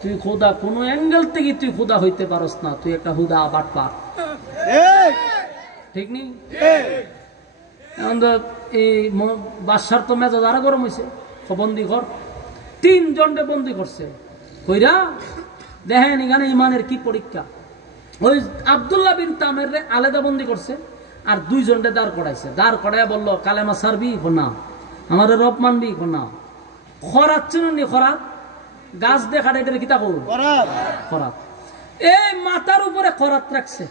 তুই খোদা কোন অ্যাঙ্গেল থেকে তুই খোদা হইতে পারস না, তুই একটা হুদা বাটপার। ঠিক নেই? এই বাদশার তো মেজাজ আরো গরম হয়েছে, বন্দি কর। 3 জনকে বন্দি করছে, কইরা দেখেন এখানে ইমানের কি পরীক্ষা। ওই আব্দুল্লাহ বিন তামের আলাদা বন্দি করছে, আর 2 জনকে দাঁড় করাইছে। দাঁড় করাইয়া বললো কালেমা সারবি না, আমার রব মানবি না। খরাত চিনি? খরাত গাছ দেখা এটার কিতা করুন, খরাত। এই মাথার উপরে খরাত রাখছে,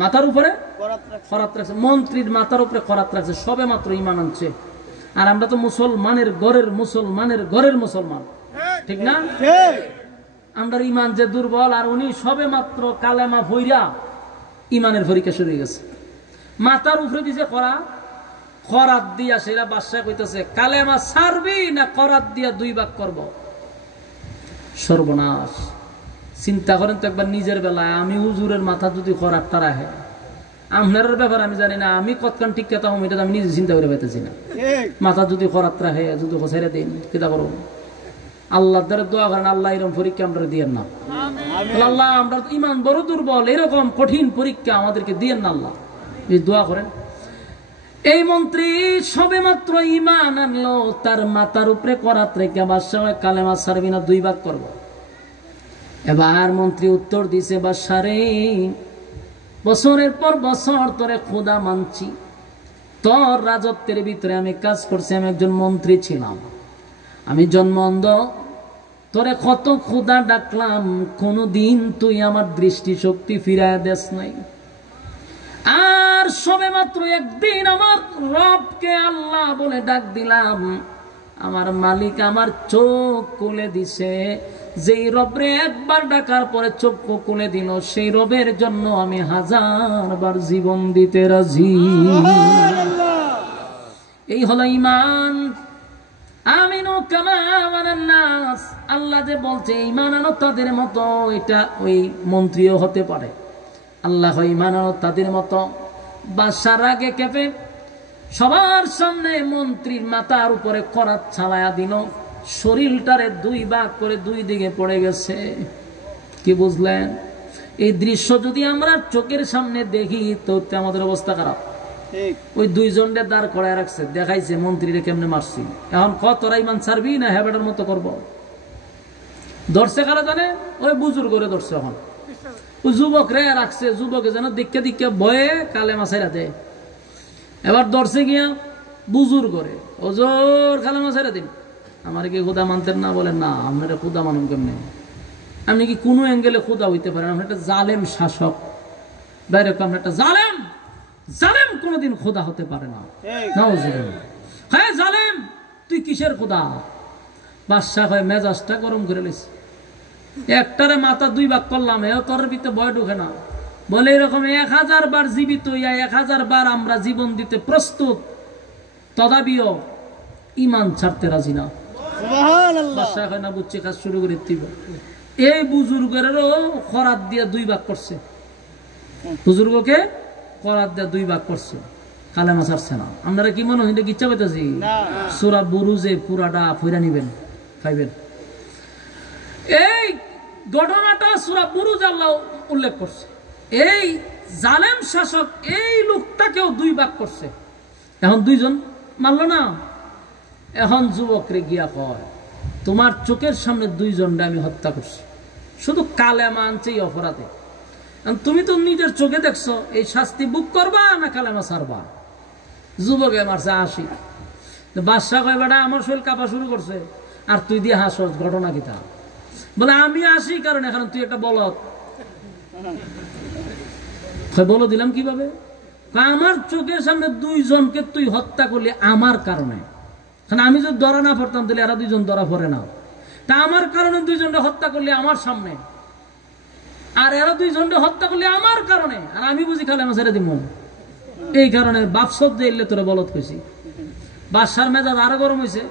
মাথার উপরে খরাত রাখছে, মন্ত্রীর মাথার উপরে খরাত রাখছে। সবে মাত্র ইমান আনছে, আর আমরা তো মুসলমানের ঘরের মুসলমান, ঠিক না? আমরা ইমান যে দুর্বল, আর উনি সবে মাত্র কালেমা ভইরা ইমানের পরীক্ষা শুরু হয়ে গেছে। মাথার উপরে দিছে খরাত দিয়া, সেটা বাদশা কইতেছে কালেমা সারবি না খরাত দিয়া 2 ভাগ করব। সর্বনাশ! চিন্তা করেন তো একবার নিজের বেলায়, আমি হুজুরের মাথা যদি খরাতটা রাখে, আপনার ব্যাপার আমি জানি না, আমি কতক্ষণ ঠিক কথা এটা আমি নিজে চিন্তা করে পাইতেছি না। মাথা যদি খরাত রাখে, যদি ছেড়ে দিন, কেটা করো? আল্লাহ দ্বারা দোয়া করেন, আল্লাহ এরকম পরীক্ষা আমরা দিয়েন না। আল্লাহ আমরা ইমান বড় দুর্বল, এরকম কঠিন পরীক্ষা আমাদেরকে দিয়েন না আল্লাহ, এই দোয়া করেন। এই মন্ত্রী সবে মাত্র ইমান আনলো, তার মাথার উপরে করাত রেখে বাদশা কালেমা সারবি না 2 ভাগ করব। এবার মন্ত্রী উত্তর দিছে, বাদশারে বছরের পর বছর তোরে খোদা মানছি, তোর রাজত্বের ভিতরে আমি কাজ করছি, আমি একজন মন্ত্রী ছিলাম, আমি জন্ম অন্ধ, তোরে কত খোদা ডাকলাম, কোনদিন তুই আমার দৃষ্টিশক্তি ফিরায় দেস নাই। আর সবে মাত্র একদিন আমার রবকে আল্লাহ বলে ডাক দিলাম, আমার মালিক আমার চোখ খুলে দিছে। যেই রবরে একবার ডাকার পরে চোখ খুলে দিল, সেই রবের জন্য আমি 1000 বার জীবন দিতে রাজি। এই হলো ইমান। আমিনু কামা আমানান নাস, আল্লাহ যে বলছে ঈমান আনো তাদের মতো, এটা ওই মন্ত্রীও হতে পারে। আল্লাহ ঈমান আনো তাদের মতো। বাদশার আগে কেঁপে সবার সামনে মন্ত্রীর মাথার উপরে করাত ছালায়া দিল, শরীরটারে 2 ভাগ করে 2 দিকে পড়ে গেছে। কি বুঝলেন? এই দৃশ্য যদি আমরা চোখের সামনে দেখি তো আমাদের অবস্থা খারাপ। ওই 2 জনকে দাঁড় করায় রাখছে, দেখাইছে মন্ত্রীরে কেমনে মারছি। এখন তোরা ইমান ছাড়বি না হেবেটার মতো করবো? ধরছে কারা জানে? ওই বুজুর্গরে ধরছে। এখন ওই যুবকরে রাখছে, যুবকে যেন দিকে দিকে ভয়ে কালেমা ছাইরা দেয়। এবার ধরছে গিয়া বুজুর্গরে, ওজোর কালেমা ছাইরা দিন। আমার কি খুদা মানতেন না? বলেন না, আপনারা খুদা মানুন কেমনে? আপনি কি কোনো অ্যাঙ্গেলে খুদা হইতে পারেন? আপনি একটা জালেম শাসক, ডাইরেক্ট আপনি একটা জালেম। জালেম কোনদিন খোদা হতে পারে না। হ্যাঁ জালেম, তুই কিসের খোদা? বাদশা হয় মেজাজটা গরম করে লিস, একটারে মাথা 2 ভাগ করলাম, এ তোর ভিতরে ভয় ঢুকে না? বলে এরকম 1000 বার জীবিত হইয়া 1000 বার আমরা জীবন দিতে প্রস্তুত, তদাবিও ইমান ছাড়তে রাজি না। বাদশা হয় না, বুঝছে কাজ শুরু করে দিব। এই বুজুর্গেরও খরাত দিয়ে 2 ভাগ করছে, বুজুর্গকে করাত দিয়ে 2 ভাগ করছে, কালেমা ছাড়ছে না। আপনারা কি মনে হয় ইচ্ছা পেতেছি? সূরা বুরুজে পুরাটা ফইরা নিবেন, খাইবেন। এই ঘটনাটা সূরা বুরুজ আল্লাহ উল্লেখ করছে। এই জালেম শাসক এই লোকটাকেও 2 ভাগ করছে। এখন 2 জন মানলো না। এখন যুবকরে গিয়া কয়, তোমার চোখের সামনে 2 জনকে আমি হত্যা করছি, শুধু কালেমা আনছে এই অপরাধে। তুমি তো নিজের চোখে দেখছো, এই শাস্তি বুক করবা না কালেমা ছাড়বা? যুবকে মারছে 80। বাদশা কয়, বেটা আমার শরীর কাঁপা শুরু করছে, আর তুই দিয়ে হাসস, ঘটনা কিতা? বলে আমি 80 কারণ এখন তুই একটা বলত। বলো দিলাম কিভাবে? আমার চোখের সামনে 2 জনকে তুই হত্যা করলি আমার কারণে। আমি যদি ধরা না পড়তাম তাহলে এরা 2 জন ধরা পড়ে না। তা আমার কারণে 2 জনকে হত্যা করলি আমার সামনে, আর এরা 2 জনকে হত্যা করলি আমার কারণে, আর আমি বুঝি কালেমা ছেড়ে দিব। এই কারণে বাপ শব্দ এলে তোরা বলত কইছি। বাদশার মেজাজ আরো গরম হয়েছে,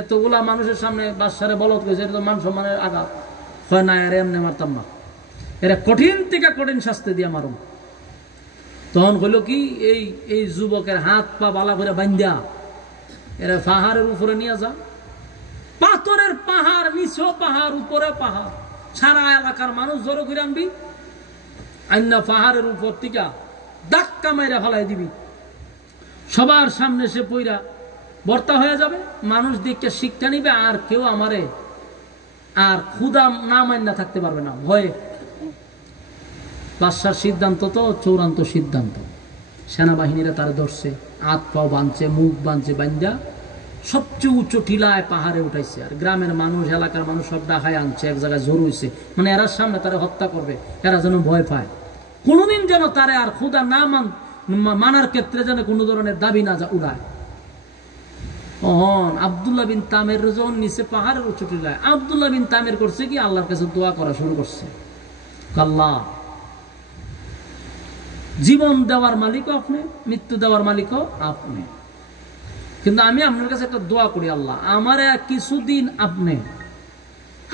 এতগুলা মানুষের সামনে বাদশারে বলত কইছে, এটা তো মান সম্মানের আঘাত। হয় না, এরা এমনি মারতাম না, এরা কঠিন থেকে কঠিন শাস্তি দিয়ে মারুম। তখন হইল কি, এই যুবকের হাত পা বালা করে বান্ধা এরা পাহাড়ের উপরে নিয়ে যা। পাথরের পাহাড়, নিচেও পাহাড়, উপরে পাহাড়, সারা এলাকার মানুষ জড়ো করে আনবি, আইনা পাহাড়ের উপর থেকে ধাক্কা মাইরা ফেলাই দিবি, সবার সামনে সে পইরা বর্তা হয়ে যাবে, মানুষ দিককে শিক্ষা নিবে, আর কেউ আমারে আর ক্ষুধা না মান্না থাকতে পারবে না ভয়ে। বাদশার সিদ্ধান্ত তো চূড়ান্ত সিদ্ধান্ত। সেনাবাহিনীরা তারা ধরছে, হাত পাও বাঁধছে, মুখ বাঁধছে, বান্ধা সবচেয়ে উঁচু টিলায় পাহাড়ে উঠাইছে। আর গ্রামের মানুষ, এলাকার মানুষ সব ডাকায় আনছে, এক জায়গায় জোর হয়েছে, মানে এরার সামনে তারা হত্যা করবে, এরা যেন ভয় পায়, কোনোদিন যেন তারা আর ক্ষুধা না মানার ক্ষেত্রে যেন কোনো ধরনের দাবি না উড়ায়। আব্দুল্লাহ বিন তামের যখন নিচে পাহাড়ের উঁচু টিলায়, আব্দুল্লাহ বিন তামের করছে কি, আল্লাহর কাছে দোয়া করা শুরু করছে, আল্লাহ জীবন দেওয়ার মালিকও আপনি, মৃত্যু দেওয়ার মালিকও আপনি, কিন্তু আমি আপনার কাছে একটা দোয়া করি, আল্লাহ আমার কিছুদিন আপনি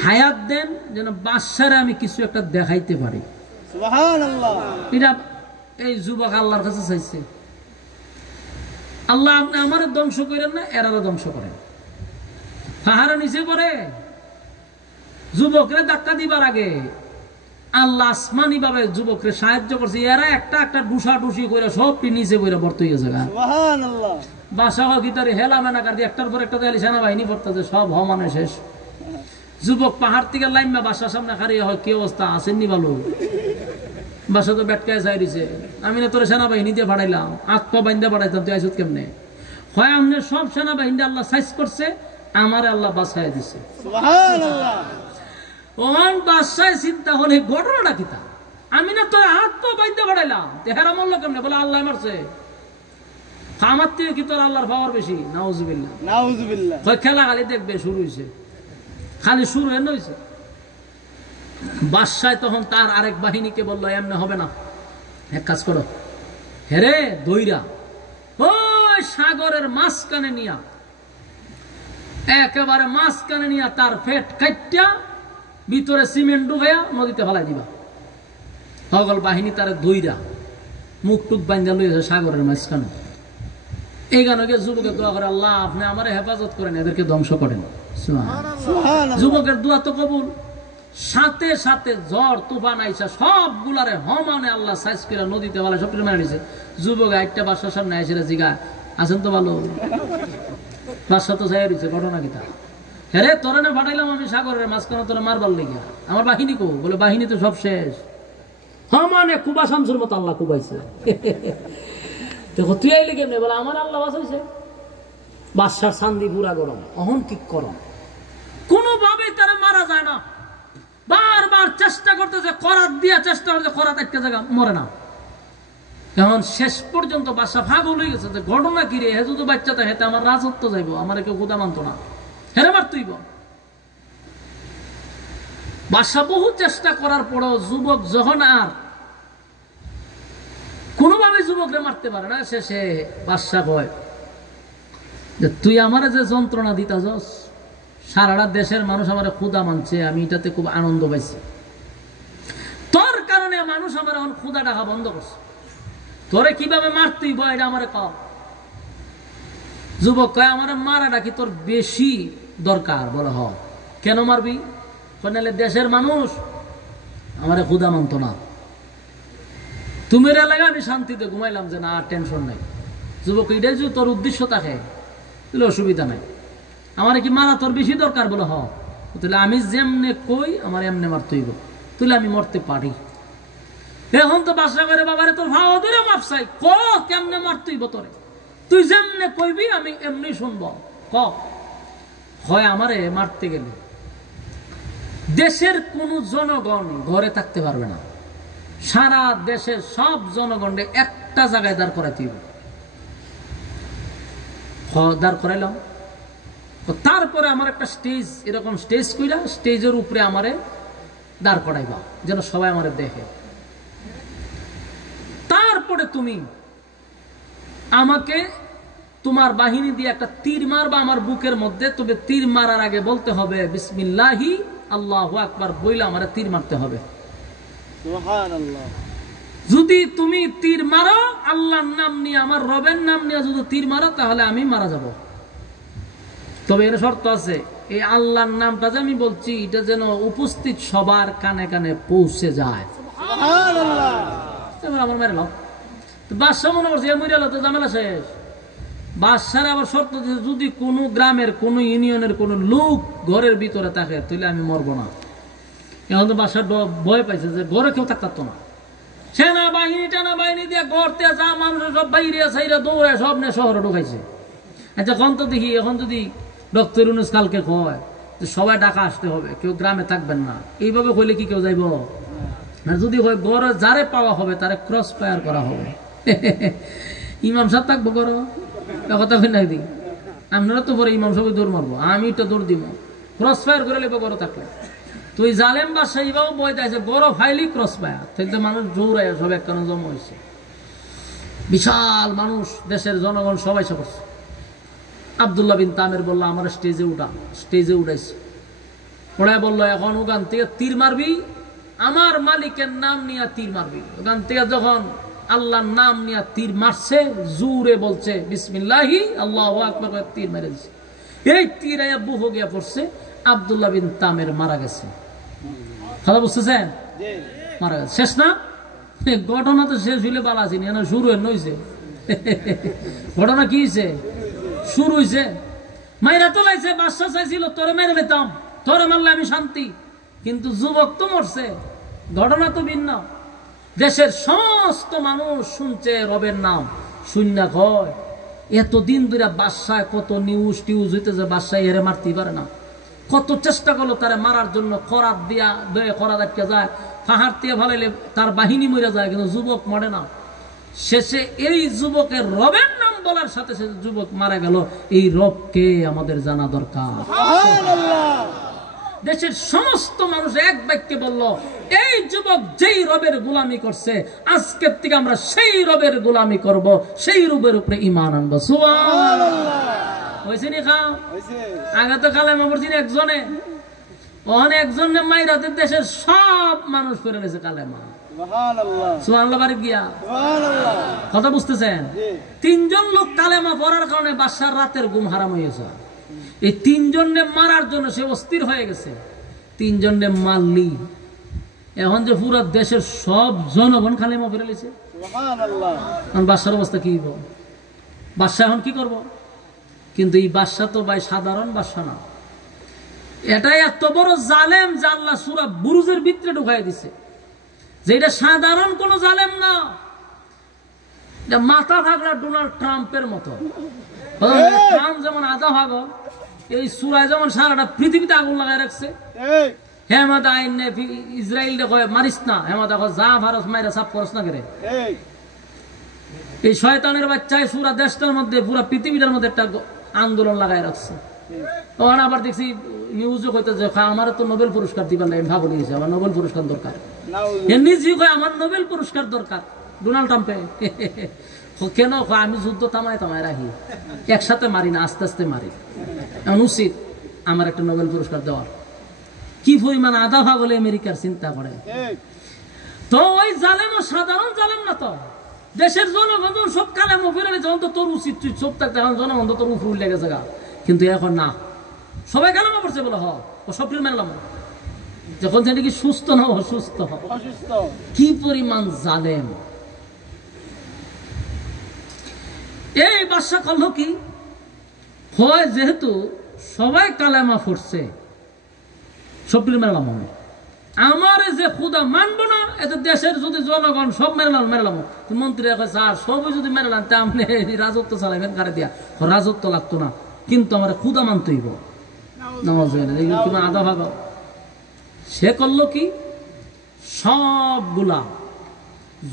হায়াত দেন, যেন বাদশারে আমি কিছু একটা দেখাইতে পারি। সুবহানাল্লাহ। এটা এই যুবক আল্লাহর কাছে চাইছে, আল্লাহ আপনি আমার ধ্বংস করেন না, এরারও ধ্বংস করেন। পাহাড়ে নিচে পড়ে যুবকরে ধাক্কা দিবার আগে আল্লাহ আসমানি ভাবে যুবকরে সাহায্য করছে, এরা একটা একটা ডুসা ডুসি করে সবটি নিচে পড়ে বর্ত হয়ে যায়। সুবহানাল্লাহ। বাসা গিতারে হেলা মেনা কাটি একটার পর একটা দেয়ালি সেনাবাহিনী পড়তেছে, সব হমানে শেষ। যুবক পাহাড় থেকে লাইমা বাসার সামনে খারিয়ে হয়, কি অবস্থা আসেননি ভালো, বাসা তো বেটকায় যাই দিছে, আমি না তোর সেনাবাহিনী দিয়ে পাঠাইলাম, আত্ম বান্ধে পাঠাইতাম, তুই আইসুত কেমনে? হয় আপনি সব সেনাবাহিনী আল্লাহ সাইজ করছে, আমারে আল্লাহ বাসায় দিছে। সুবহানাল্লাহ। ওমান বাসায় চিন্তা হলে ঘটনাটা কি, তা আমি না তোর হাত পা বান্ধে পাঠাইলাম, তেহারা মরলো কেমনে? বলে আল্লাহ মারছে। আমার থেকে কি তোর আল্লাহর পাওয়ার বেশি? নাউজুবিল্লাহ নাউজুবিল্লাহ। খেলা খালি দেখবে শুরু হয়েছে, খালি শুরু হয়েছে। বাদশাহ তখন তার আরেক বাহিনীকে বললো, এমনি হবে না, এক কাজ করো, হেরে দইরা ওই সাগরের মাঝখানে নিয়া, একেবারে মাঝখানে নিয়া তার পেট কাইটা ভিতরে সিমেন্ট ডুবাইয়া নদীতে ফেলাই দিবা। সকল বাহিনী তার দইরা মুখ টুক বান্ধা লইছে সাগরের মাঝখানে। এই গানে যুবকের দোয়া করে, আল্লাহ আপনি আমার হেফাজত করেন, এদেরকে ধ্বংস করেন। যুবকের দোয়া তো কবুল। সাথে সাথে ঝড় তুফান আইসা সবগুলারে হমানে আল্লাহ সাইজ করে নদীতে ভালো সব মেরে নিছে। যুবক একটা বাসার সামনে আইসে জিগা, আছেন তো ভালো? বাসা তো যাই রয়েছে, ঘটনা কি তা? হ্যাঁ তোরে না পাঠাইলাম আমি সাগরের মাঝখানে, তোরা মারবার লেগে, আমার বাহিনী কো? বলে বাহিনী তো সব শেষ। হমানে কুবা শামসুর মতো আল্লাহ কুবাইছে। দেখো তুই আইলি কেমনে? বলে আমার আল্লাহ বাঁচাইছে। বাদশার শান্তি পুরা গরম, অহন কি করম, কোনোভাবে তারা মারা যায় না, বারবার চেষ্টা করতেছে, করাত দিয়া চেষ্টা করতেছে, করাত একটা জায়গা মরে না। এখন শেষ পর্যন্ত বাদশা ভাগল হয়ে গেছে যে ঘটনা কি রে, হে যদি বাচ্চাটা হেতে আমার রাজত্ব যাইব, আমার কেউ গোদা মানত না, হেরে মার তুইব। বাদশা বহু চেষ্টা করার পরেও যুবক যখন আর কোনোভাবে যুবকরে মারতে পারে না, শেষে বাদশা কয় যে তুই আমার যে যন্ত্রণা দিতা যাস, সারাটা দেশের মানুষ আমার ক্ষুধা মানছে, আমি এটাতে খুব আনন্দ পাইছি, তোর কারণে মানুষ আমার এখন ক্ষুধা টাকা বন্ধ করছে, তোরে কিভাবে মারতেই বয় এটা আমার কও। যুবক কয় আমার মারাটা কি তোর বেশি দরকার? বলে হ। কেন মারবি? নাহলে দেশের মানুষ আমার ক্ষুধা মানত না, তুমি এলাকা আমি শান্তিতে ঘুমাইলাম যে না টেনশন নাই। যুবক এটাই যদি তোর উদ্দেশ্য থাকে তাহলে অসুবিধা নাই, আমার কি মারা তোর বেশি দরকার? বলে হ। তাহলে আমি যেমনে কই আমার এমনে মারতে হইব, তাহলে আমি মরতে পারি। এখন তো বাসা করে বাবারে তোর ভাও ধরে মাপ চাই, ক কেমনে মারতে হইব তোরে, তুই যেমনে কইবি আমি এমনি শুনব, ক। হয় আমারে মারতে গেলে দেশের কোন জনগণ ঘরে থাকতে পারবে না, সারা দেশের সব জনগণে একটা জায়গায় দাঁড় করাইতে হইব। দাঁড় করাইলাম, তারপরে আমার একটা স্টেজ, এরকম স্টেজ কইরা স্টেজের উপরে আমারে দাঁড় করাইবা যেন সবাই আমারে দেখে। তারপরে তুমি আমাকে তোমার বাহিনী দিয়ে একটা তীর মারবা আমার বুকের মধ্যে, তবে তীর মারার আগে বলতে হবে বিসমিল্লাহি আল্লাহু আকবার বইলা আমারে তীর মারতে হবে। সুবহানাল্লাহ। যদি তুমি তীর মারো আল্লাহর নাম নিয়ে, আমার রবের নাম নিয়ে যদি তীর মারো, তাহলে আমি মারা যাব। তবে এর শর্ত আছে, এই আল্লাহর নামটা যে আমি বলছি এটা যেন উপস্থিত সবার কানে কানে পৌঁছে যায়। আমার মেরে নাও বাদশাহ মনে করছে মরে গেল তো ঝামেলা শেষ। বাদশার আবার শর্ত দিচ্ছে যদি কোনো গ্রামের কোনো ইউনিয়নের কোনো লোক ঘরের ভিতরে থাকে তাহলে আমি মরবো না। এখন তো বাদশার ভয় পাইছে যে ঘরে কেউ থাকতো না। সেনাবাহিনী দিয়ে গড়তে যা মানুষ সব বাইরে সাইরে দৌড়ায় সব নিয়ে শহরে ঢুকাইছে। আচ্ছা এখন তো দেখি এখন যদি ডক্টর ইউনূস কালকে কয় যে সবাই ঢাকা আসতে হবে, কেউ গ্রামে থাকবেন না, এইভাবে কইলে কি কেউ যাইব? না, যদি হয় গড়ে যারে পাওয়া হবে তারে ক্রস ফায়ার করা হবে। ইমাম সাহেব থাকবো গড় কথা কই না দিই, আপনারা তো পরে ইমাম সাহেব দৌড় মারবো, আমি তো দৌড় দিব, ক্রস ফায়ার করে লেবো গড় থাকলে। তুই জালেম বা সেইভাবে বই দিয়েছে বড় ফাইলি ক্রস ফায়ার, তাহলে মানুষ জোরায় সব এক কারণে জমা হয়েছে, বিশাল মানুষ, দেশের জনগণ সবাই সে করছে। আব্দুল্লাহ বিন তামের বললো আমার স্টেজে উঠাইছে, ওরাই বললো এখন ওখান থেকে তীর মারবি, আমার মালিকের নাম নিয়ে তীর মারবি। ওখান থেকে যখন আল্লাহর নাম নিয়ে তীর মারছে জোরে বলছে বিসমিল্লাহি আল্লাহু আকবার, তীর মেরে দিছে। এই তীর আয়া বুহ গিয়া পড়ছে, আব্দুল্লাহ বিন তামের মারা গেছে। কথা বুঝতেছেন? মারা গেছে। শেষ না? ঘটনা তো শেষ হইলে বালা আছিনি, শুরু হয়েছে। ঘটনা কি হয়েছে? শুরু হয়েছে। মাইরা তোলাইছে, বাদশা চাইছিল তোরে মেরে নিতাম, তোরে মারলে আমি শান্তি, কিন্তু যুবক তো মরছে। ঘটনা তো ভিন্ন। দেশের সমস্ত মানুষ শুনছে রবের নাম, শূন্য হয় এতদিন ধরে বাদশায় কত নিউজ টিউজ হইতেছে, বাদশায় এরে মারতেই পারে না, কত চেষ্টা করলো তারে মারার জন্য, করাত দিয়া দয়ে করাত আটকে যায়, পাহাড় দিয়ে ভালাইলে তার বাহিনী মরে যায়, কিন্তু যুবক মরে না। শেষে এই যুবকের রবের নাম বলার সাথে সাথে যুবক মারা গেল। এই রবকে আমাদের জানা দরকার। দেশের সমস্ত মানুষ এক বাক্যে বলল এই যুবক যেই রবের গোলামি করছে আজকের থেকে আমরা সেই রবের গোলামি করব, সেই রবের উপরে ঈমান আনবো। সুবহানাল্লাহ। হইছে নি খাও? আগে তো কালেমা পড়ছেন একজনে, একজনে মাইরাতে দেশের সব মানুষ করে নিয়েছে কালেমা। সুবহানাল্লাহ বাড়ি গিয়া কথা বুঝতেছেন? তিনজন লোক কালেমা পড়ার কারণে বাদশার রাতের ঘুম হারাম হয়েছে। এই তিনজনে মারার জন্য সে অস্থির হয়ে গেছে। তিনজনে মারলি, এখন যে পুরো দেশের সব জনগণ কালেমা পড়ে লিছে, বাদশার অবস্থা কি হইব? বাদশা এখন কি করব? কিন্তু এই বাদশা তো ভাই সাধারণ বাদশা না, এটা এত বড় জালেম যে আল্লাহ সূরা বুরুজের ভিতরে ঢুকাই দিছে, যে এটা সাধারণ কোন জালেম না, এটা মাথা ভাগলা ডোনাল্ড ট্রাম্পের মতো। ট্রাম্প যেমন আধা ভাগ, এই সূরায় যেমন সারাটা পৃথিবীতে আগুন লাগাই রাখছে। হেমাদ আইন ইসরায়েল দেখো মারিস না, হেমাদ দেখো যা ভারস মাইরা সাপ করস না করে। এই শয়তানের বাচ্চায় পুরা দেশটার মধ্যে পুরা পৃথিবীটার মধ্যে একটা আন্দোলন লাগাই রাখছে। তখন আবার দেখছি নিউজও কইতে যে আমার তো নোবেল পুরস্কার দিবার লাগে, ভাবো নিয়েছে আমার নোবেল পুরস্কার দরকার, নিজেই কয় আমার নোবেল পুরস্কার দরকার ডোনাল্ড ট্রাম্পে। কেন? আমি যুদ্ধ থামায় রাখি, একসাথে মারি না, আস্তে আস্তে মারি। এমন উচিত আমার একটা নোবেল পুরস্কার দেওয়ার। কি পরিমাণ আধা ভাগ হলে আমেরিকার চিন্তা করে। তো ওই জালেম সাধারণ জালেম না, তো দেশের জনগণ সব কালেমা ফিরে যখন তো তোর উচিত তুই চোপ থাকতে, এখন জনগণ তো তোর উপর লেগেছে গা, কিন্তু এখন না, সবাই কালেমা পড়ছে বলে ও সব মানলাম, যখন সেটা কি সুস্থ না অসুস্থ, কি পরিমাণ জালেম। এই বাদশা করলো কি হয়, যেহেতু সবাই কালেমা পড়ছে সব মেরলাম, আমার যে খুদা মানবো না, এত দেশের যদি জনগণ সব মেরলাম মন্ত্রী স্যার সবই যদি মেরলাম তা আপনি রাজত্ব চালাইবেন কারে দিয়া? রাজত্ব লাগতো না, কিন্তু আমার খুদা মানতে হইব। আধা ভাগ সে করলো কি, সবগুলা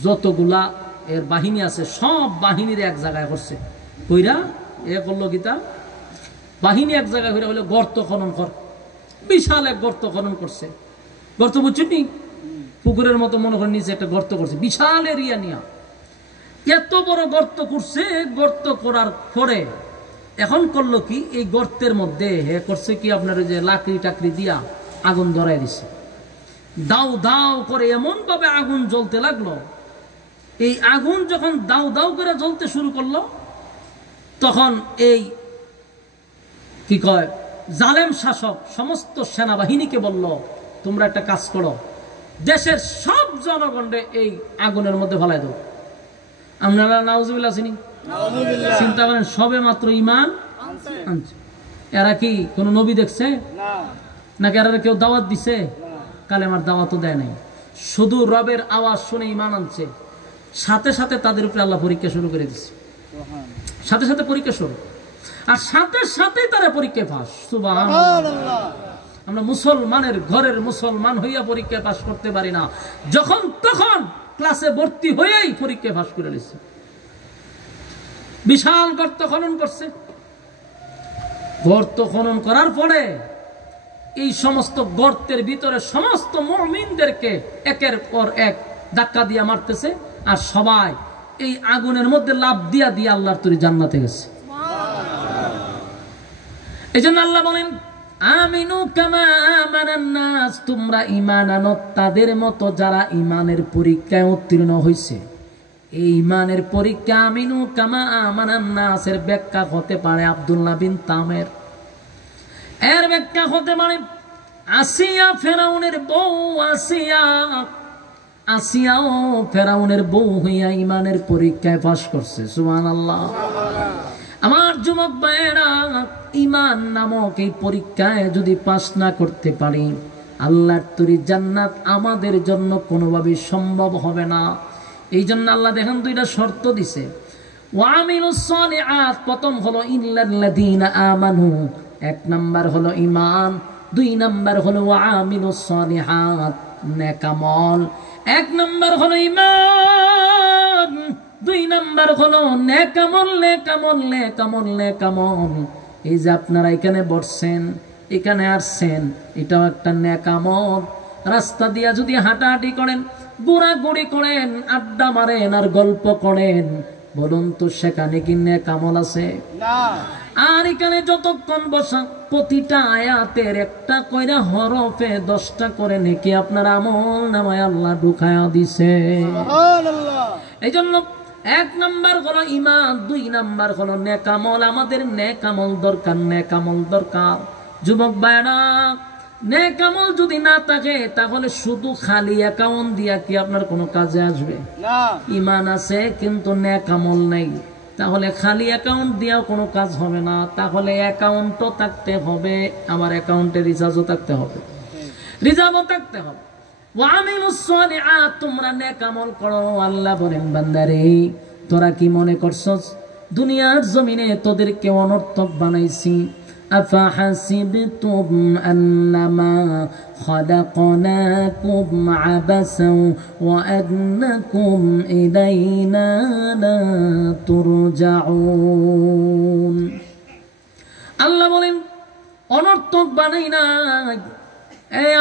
যতগুলা এর বাহিনী আছে সব বাহিনীর এক জায়গায় করছে, কইরা এ করলো কি, তার বাহিনী এক জায়গায় কইরা হইলে গর্ত খনন কর, বিশাল এক গর্ত খনন করছে। গর্ত বুঝছেন, পুকুরের মতো মনে করে নিচে একটা গর্ত করছে, বিশাল এরিয়া নিয়ে এত বড় গর্ত করছে। গর্ত করার পরে এখন করলো কি, এই গর্তের মধ্যে হে করছে কি আপনার যে লাকড়ি টাকড়ি দিয়া আগুন ধরাই দিছে, দাও দাও করে এমন ভাবে আগুন জ্বলতে লাগলো। এই আগুন যখন দাও দাও করে জ্বলতে শুরু করলো, তখন এই কি কয় জালেম শাসক সমস্ত সেনাবাহিনীকে বলল, তোমরা একটা কাজ করো, দেশের সব জনগণকে এই আগুনের মধ্যে ফেলাই দাও। আপনারা নাউজুবিল্লাহ চিনি, চিন্তা করেন, সবে মাত্র ঈমান আনছে। এরা কি কোন নবী দেখছে নাকি এরা কেউ দাওয়াত দিছে? কালেমার দাওয়াতও দেয় নাই, শুধু রবের আওয়াজ শুনে ঈমান আনছে। সাথে সাথে তাদের উপরে আল্লাহ পরীক্ষা শুরু করে দিচ্ছে, সাথে সাথে পরীক্ষা শুরু, আর সাথে সাথেই তারা পরীক্ষায় পাস। সুবহানাল্লাহ। আমরা মুসলমানের ঘরের মুসলমান হইয়া পরীক্ষায় পাস করতে পারি না, যখন তখন ক্লাসে ভর্তি হয়েই পরীক্ষায় পাস করে নিচ্ছে। বিশাল গর্ত খনন করছে, গর্ত খনন করার পরে এই সমস্ত গর্তের ভিতরে সমস্ত মুমিনদেরকে একের পর এক ধাক্কা দিয়া মারতেছে, আর সবাই এই আগুনের মধ্যে লাফ দিয়া দিয়া আল্লাহর তৈরি জান্নাতে গেছে। এই জন্য আল্লাহ বলেন, আমিনু কামা আমানান নাস, তোমরা ঈমান আনো তাদের মতো যারা ঈমানের পরীক্ষায় উত্তীর্ণ হয়েছে। এই ঈমানের পরীক্ষা আমিনু কামা আমানান নাসের ব্যাখ্যা হতে পারে আব্দুল্লাহ বিন তামের, এর ব্যাখ্যা হতে পারে আসিয়া ফেরাউনের বউ, আসিয়াও ফেরাউনের বউ হইয়া ঈমানের পরীক্ষায় পাস করছে। সুবহানাল্লাহ। আমার যুবক ভাইয়েরা, ঈমান নামক এই পরীক্ষায় যদি পাস না করতে পারি, আল্লাহর তৈরি জান্নাত আমাদের জন্য কোনোভাবে সম্ভব হবে না। এই জন্য আল্লাহ দেখেন দুইটা শর্ত দিছে, ওয়ামিলুস সালিহাত, প্রথম হলো ইল্লাল্লাযীনা আমানু, এক নাম্বার হলো ঈমান, দুই নাম্বার হলো ওয়ামিলুস সালিহাত, নেক আমল। এক নাম্বার হলো ঈমান, দুই নাম্বার হলো নেক আমল, নেক আমল, নেক আমল, নেক আমল। এই যে আপনারা এখানে বসছেন, এখানে আসছেন, এটাও একটা নেক আমল। রাস্তা দিয়া যদি হাঁটাহাঁটি করেন, ঘোরাঘুরি করেন, আড্ডা মারেন আর গল্প করেন, বলুন তো সেখানে কি নেক আমল আছে? আর এখানে যতক্ষণ বসা, প্রতিটা আয়াতের একটা কইরা হরফে 10টা করে নেকি আপনার আমল নামায় আল্লাহ ঢুকায়া দিছে। এই জন্য এক নাম্বার হলো ঈমান, দুই নাম্বার হলো নেক আমল। আমাদের নেক আমল দরকার, নেক আমল দরকার। যুবক ভাইরা, নেক আমল যদি না থাকে তাহলে শুধু খালি অ্যাকাউন্ট দিয়া কি আপনার কোনো কাজে আসবে? না। ঈমান আছে কিন্তু নেক আমল নাই, তাহলে খালি অ্যাকাউন্ট দিয়েও কোনো কাজ হবে না। তাহলে অ্যাকাউন্টও থাকতে হবে, আমার অ্যাকাউন্টে রিচার্জও থাকতে হবে, রিজার্ভও থাকতে হবে। ওয়ামিলুস সালিহাত, তোমরা নেক আমল করো। আল্লাহ বলেন, বান্দারে তোরা কি মনে করছস দুনিয়ার জমিনে তোদেরকে অনর্থক বানাইছি? আফা হাসিবতুম আন্নামা খালাকনাকুম আবাসাও ওয়া আন্নাকুম ইলাইনা লা তুরজাউন। আল্লাহ বলেন, অনর্থক বানাই নাই,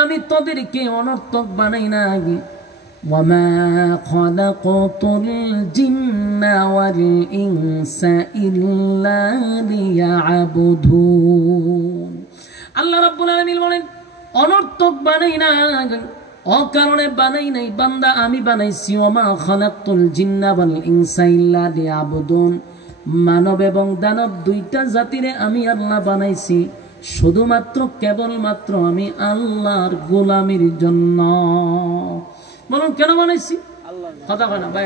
আমি তোদেরকে অনর্থক বানাই নাই। ওয়ামা খালাকতুল জিন্না ওয়াল ইনসা ইল্লা লিয়াবুদুন। আল্লাহ রাব্বুল আলামিন বলেন, অনর্থক বানাই নাই, অকারণে বানাই নাই বান্দা, আমি বানাইছি। ওয়ামা খালাকতুল জিন্না ওয়াল ইনসা ইল্লা লিয়াবুদুন, মানব এবং দানব দুইটা জাতিরে আমি আল্লাহ বানাইছি শুধুমাত্র কেবলমাত্র আমি আল্লাহর গোলামির জন্য। বলুন কেন বানাইছি? কথা কয় না ভাই।